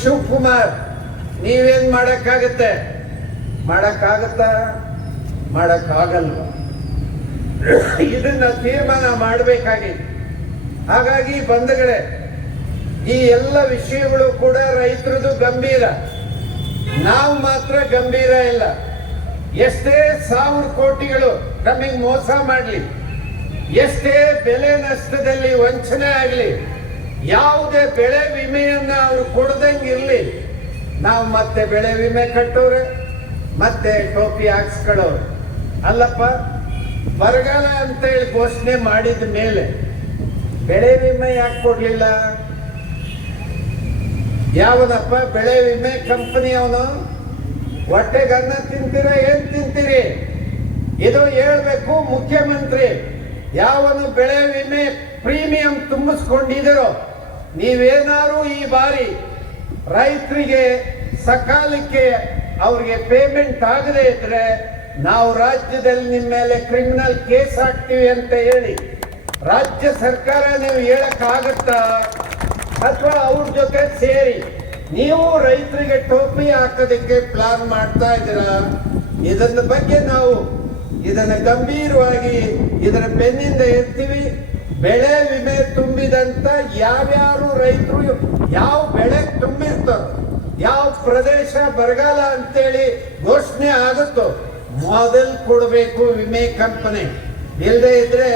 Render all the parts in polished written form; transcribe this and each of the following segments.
ಶಿವಕುಮಾರ್, ನೀವೇನ್ ಮಾಡಕ್ಕಾಗತ್ತೆ? ಮಾಡಕ್ಕಾಗತ್ತಾ? ಮಾಡಕ್ಕಾಗಲ್ವ? ಇದನ್ನ ತೀರ್ಮಾನ ಮಾಡಬೇಕಾಗಿದೆ. ಹಾಗಾಗಿ ಬಂಧುಗಳೇ, ಈ ಎಲ್ಲ ವಿಷಯಗಳು ಕೂಡ ರೈತರದು ಗಂಭೀರ. ನಾವು ಮಾತ್ರ ಗಂಭೀರ ಇಲ್ಲ. ಎಷ್ಟೇ 1000 ಕೋಟಿಗಳು ನಮಗೆ ಮೋಸ ಮಾಡಲಿ, ಎಷ್ಟೇ ಬೆಲೆ ನಷ್ಟದಲ್ಲಿ ವಂಚನೆ ಆಗಲಿ, ಯಾವುದೇ ಬೆಳೆ ವಿಮೆಯನ್ನ ಅವರು ಕೊಡದಂಗಿರ್ಲಿ, ನಾವು ಮತ್ತೆ ಬೆಳೆ ವಿಮೆ ಕಟ್ಟೋರೆ, ಮತ್ತೆ ಟೋಪಿ ಹಾಕ್ಸ್ಕೊಳ್ಳೋರು. ಅಲ್ಲಪ್ಪ, ಬರಗಾಲ ಅಂತೇಳಿ ಘೋಷಣೆ ಮಾಡಿದ ಮೇಲೆ ಬೆಳೆ ವಿಮೆ ಯಾಕೆ ಕೊಡ್ಲಿಲ್ಲ? ಯಾವನಪ್ಪ ಬೆಳೆ ವಿಮೆ ಕಂಪನಿ ಅವನು? ಹೊಟ್ಟೆಗನ್ನ ತಿಂತೀರ, ಏನ್ ತಿಂತೀರಿ? ಇದು ಹೇಳ್ಬೇಕು ಮುಖ್ಯಮಂತ್ರಿ. ಯಾವನು ಬೆಳೆ ವಿಮೆ ಪ್ರೀಮಿಯಂ ತುಂಬಿಸ್ಕೊಂಡಿದ್ದೀರೋ, ನೀವೇನಾರು ಈ ಬಾರಿ ರೈತರಿಗೆ ಸಕಾಲಕ್ಕೆ ಅವ್ರಿಗೆ ಪೇಮೆಂಟ್ ಆಗದೆ ಇದ್ರೆ ನಾವು ರಾಜ್ಯದಲ್ಲಿ ನಿಮ್ಮ ಮೇಲೆ ಕ್ರಿಮಿನಲ್ ಕೇಸ್ ಹಾಕ್ತೀವಿ ಅಂತ ಹೇಳಿ ರಾಜ್ಯ ಸರ್ಕಾರ ನೀವು ಹೇಳಕ್ಕಾಗತ್ತಾ? ಅಥವಾ ಅವ್ರ ಜೊತೆ ಸೇರಿ ನೀವು ರೈತರಿಗೆ ಟೋಪಿ ಹಾಕೋದಕ್ಕೆ ಪ್ಲಾನ್ ಮಾಡ್ತಾ ಇದ್ದೀರಾ? ಇದನ್ನ ಬಗ್ಗೆ ನಾವು ಇದನ್ನ ಗಂಭೀರವಾಗಿ ಇದರ ಬೆನ್ನಿಂದ ಇರ್ತೀವಿ. ಬೆಳೆ ವಿಮೆ ತುಂಬಿದಂತ ಯಾವ್ಯಾರು ರೈತರು ಯಾವ ಬೆಳೆ ತುಂಬಿರ್ತಾರೋ, ಯಾವ ಪ್ರದೇಶ ಬರಗಾಲ ಅಂತೇಳಿ ಘೋಷಣೆ ಆಗುತ್ತೋ ಮೊದಲು ಕೊಡಬೇಕು ವಿಮೆ ಕಂಪನಿ. ಇಲ್ಲದೆ ಇದ್ರೆ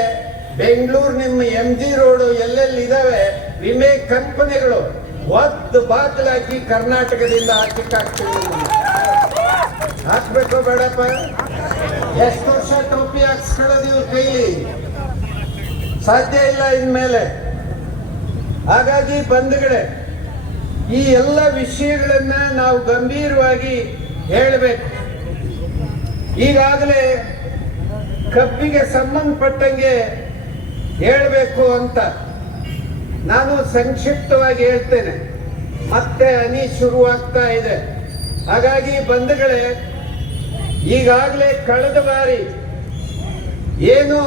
ಬೆಂಗಳೂರು ನಿಮ್ಮ MG ರೋಡ್ ಎಲ್ಲೆಲ್ಲಿ ಇದಾವೆ ವಿಮೆ ಕಂಪನಿಗಳು ಒದ್ದು ಬಾಗಿಲಾಕಿ ಕರ್ನಾಟಕದಿಂದ ಹಾಕ್ತೀವಿ. ಹಾಕ್ಬೇಕೋ ಬೇಡಪ್ಪ? ಎಷ್ಟು ವರ್ಷ ಟೋಪಿ ಹಾಕ್ಸ್ಕೊಳ್ಳೋದು ಇವ್ರ ಕೈಲಿ? ಸಾಧ್ಯ ಇಲ್ಲ ಇನ್ಮೇಲೆ. ಹಾಗಾಗಿ ಬಂಧುಗಳೇ, ಈ ಎಲ್ಲ ವಿಷಯಗಳನ್ನ ನಾವು ಗಂಭೀರವಾಗಿ ಹೇಳಬೇಕು. ಈಗಾಗಲೇ ಕಬ್ಬಿಗೆ ಸಂಬಂಧಪಟ್ಟಂಗೆ ಹೇಳಬೇಕು ಅಂತ ನಾನು ಸಂಕ್ಷಿಪ್ತವಾಗಿ ಹೇಳ್ತೇನೆ. ಮತ್ತೆ ಹನಿ ಶುರುವಾಗ್ತಾ ಇದೆ. ಹಾಗಾಗಿ ಬಂಧುಗಳೇ, ಈಗಾಗಲೇ ಕಳೆದ ಬಾರಿ ಏನು